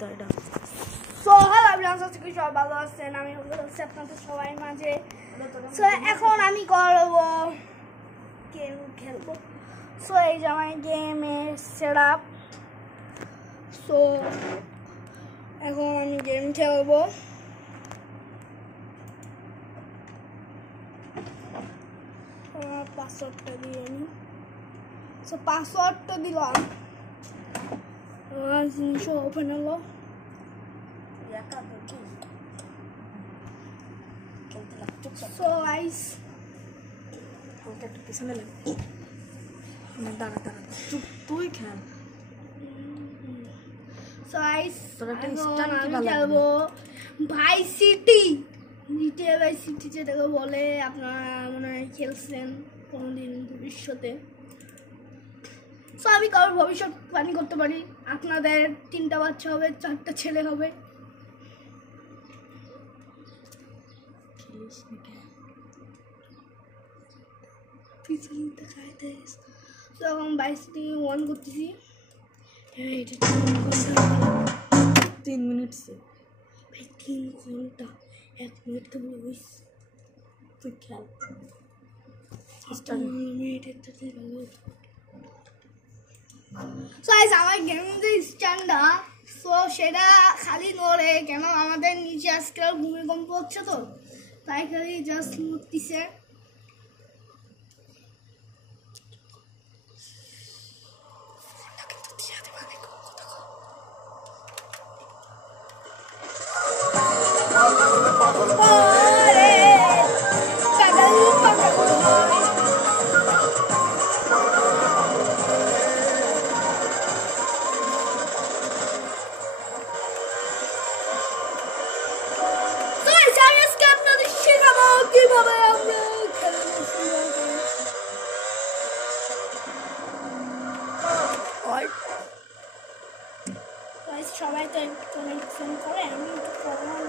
তো এটা so hello everyone, আশা করি সবাই ভালো আছেন। আমি হচ্ছে আপনাদের সবাই মাঝে। সো এখন আমি করব গেম খেলবো। সো এই যে আমার গেমের সেটআপ। সো এখন আমি গেম খেলবো। পাসওয়ার্ডটা দিয়ে নিই। সো পাসওয়ার্ডটা দিলাম, জিনিসও ওপেন হলো। So guys, একটু পিছনে লাগে দাঁড়া চুপ তুই খেল। so guys, তোর একটা এখন স্ট্যান্ড আমি কিনা খেলবো vice city. GTA vice city যেটাকে বলে, আপনারা মনে হয় খেলছেন কোনোদিন ভবিষ্যতে। সো আমি কারোর ভবিষ্যৎ প্ল্যানিং করতে পারি। আপনাদের 3টা বাচ্চা হবে, 4টা ছেলে হবে। খেলিস না কেন? পিছনটা খাইতে সো এখন ভাইস সিটি অন করতেছি। এটা 3 মিনিট সে ভাই 3 ঘন্টা 1 মিনিট তো বলিস। তুই খেল। সো গাইস, আমার গেমিং যে স্ট্যান্ডটা, সো সেটা খালি নড়ে কেন, আমাদের নিচে আজকে ভূমিকম্প হচ্ছে তো, তাই খালি জাস্ট নড়তিছে। কিভাবে আমরা খেলানো শুরু করি। সবাই তো একটু ফোন করে, আমি একটু করলাম।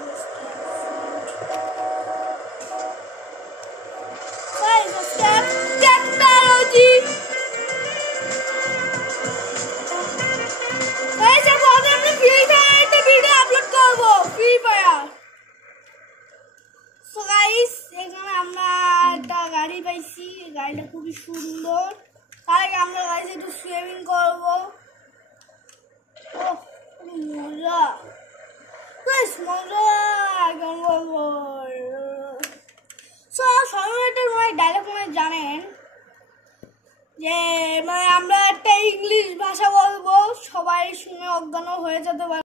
টেকনোলজি ভিডিও আপলোড করবো, ফ্রি ফায়ার। সো গাইস, এখানে আমরা একটা গাড়ি পাইছি, গাড়িটা খুবই সুন্দর। তার আগে আমরা গাইস একটু সুইমিং করবো। মজা গাইস, মজা কেমন বলবো। সো সবাইটার ডায়লগ মনে জানেন যে আমরা একটা ইংলিশ ভাষা বলবো, সবাই শুনে অজ্ঞান হয়ে যেতে পারে।